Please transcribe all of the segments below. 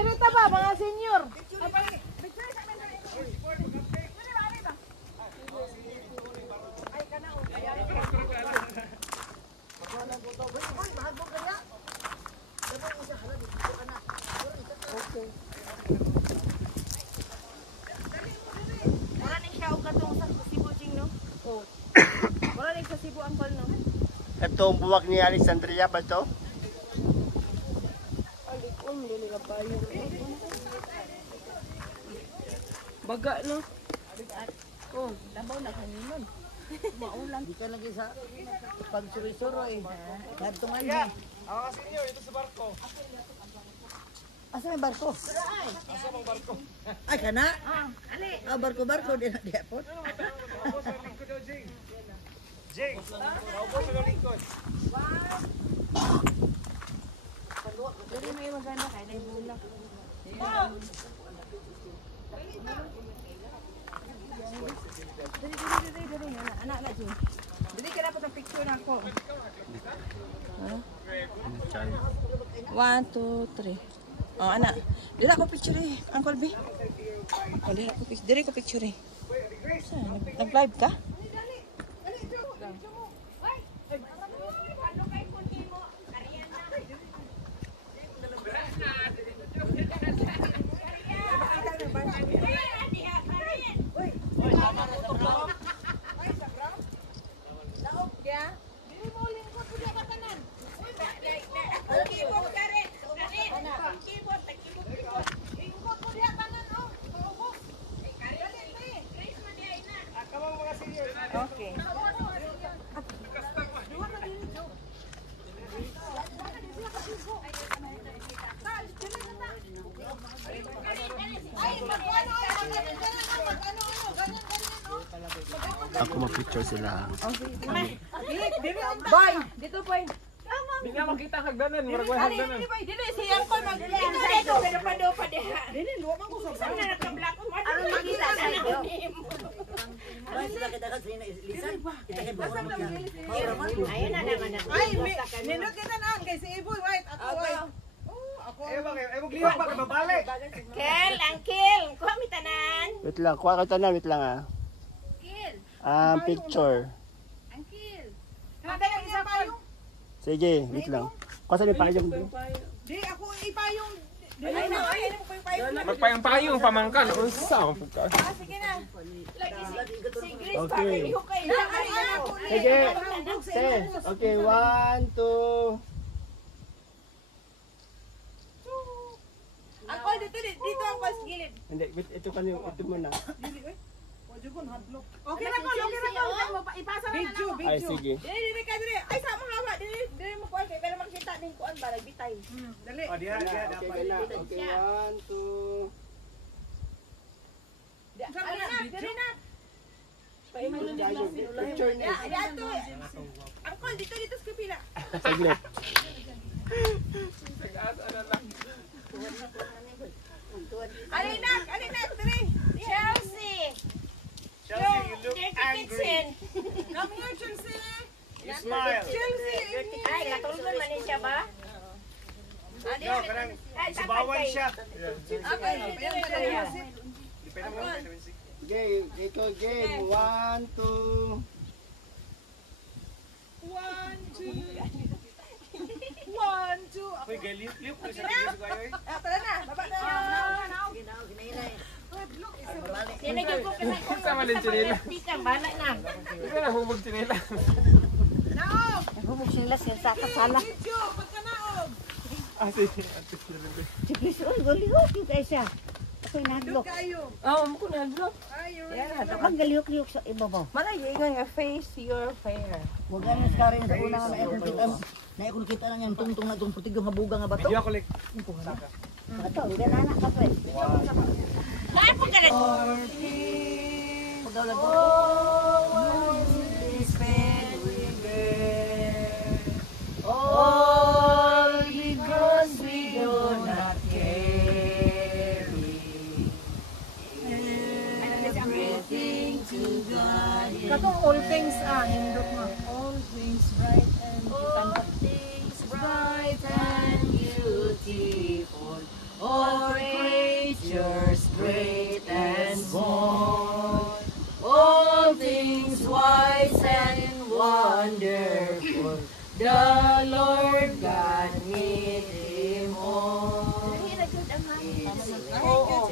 Dirita ba mga senior? Wala na siya o katong sa Cebu Jing, no? Oo. Wala na sa Cebu ang call, no? Ito ang buwak ni Alexandria ba ito? Baga, no? Oh, labaw na kaninon. Maulan. Di ka lagi sa pagsuri-suro eh. Nagtungan niya. Ako kasi inyo, ito sa barko. Asa may barko? Asa mong barko? Ay, kana? Ali. Barko-barko din na diya po. Naubos ang lingkod daw, Jing. Jing, naubos ang lingkod. Dali may maganda kay na ibula. Dali. Anak Jing. Dali ka dapat ang picture na ako. 1, 2, 3. Oh, anak. Dila ko picture eh, Uncle B. Oh, dili ko picture eh. Nag-live ka? Okay. Ako ma-picture sila. Boy, dito boy. Hindi nga makita ang hagdanan, maragway hagdanan. Dili si Uncle dito pa diha. Dili luwa man ko sa na nakablock mo. Ano makita sa iyo? Ay, sila kita ka sa lisan. Kita kay buwan mo. Ayun na naman. Ay, nindot kita na kay si Iboy, wait, ako wait. Eh, magliwag ba, mabalik. Kel, Uncle, kuha mi tanan. Wait lang, kuha ka na, wait lang ah. Kel, Picture. Uncle. Kada yung isa pa yung, Sige, wait lang. Kuha sa may pakijang. di ako ipayong, Ay na, ay na po yung payo. Magpayang-payong pamangkan. Unsa ang pagka. Sige na. Lagi si Grace pa Okay. kay hukay. Sige. Okay, 1, 2. Uncle, dito ang pas gilid. Hindi, wait, ito muna. okay na ko, Ipasa na video, na. Ay, sige. Dili ka dili. Ay sa mga hawa, dili mo kuan kay pero makita din kuan ba nagbitay. dali. O, diha, Okay, dapat. na. Okay, 1, 2. Dili na. Paimay na nila sinulay. Picture niya. Ya, ato. Uncle, dito sa kapila. Saglit. Alinak, dali. Chelsea. Chelsea, you look Dirty angry. kitchen. Come here, Chelsea. You smile. Ay, katulog man siya ba? No, parang subawan siya. Okay, dili. Depende mo lang, vitamin C. Game, ito game. 1, 2. 1, 2. Uy, galip-lip ko siya tingin sa kayo eh. Tara na, baba na. Sinigil ko kasi kung Sama din chinela. Pikang, bala na. Hindi ka nahubog chinela. Nahumog sila sa kasala. Video, pagkanaog. Sige. Si Chris, galiok yung kayo siya. Ako'y nahadlok. Kayo. Oo, mo ko nahadlok. Ay, you're Yan, Ang galiok-liok sa ibabaw. malay, ingon nga face your fair. Huwag ka na skarin sa una nga naikon kita na niyang tungtong na itong putig yung habuga nga bato. Video ako like. Ito, gananak ka pa eh. Saan po ka na? Pagdaw lang to. All because we do not carry everything to God. Katong all things hindot mo. All things bright and beautiful. All things bright and beautiful. All cheerful. The Lord God made him all. Oo.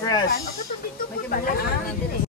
Fresh. Ah,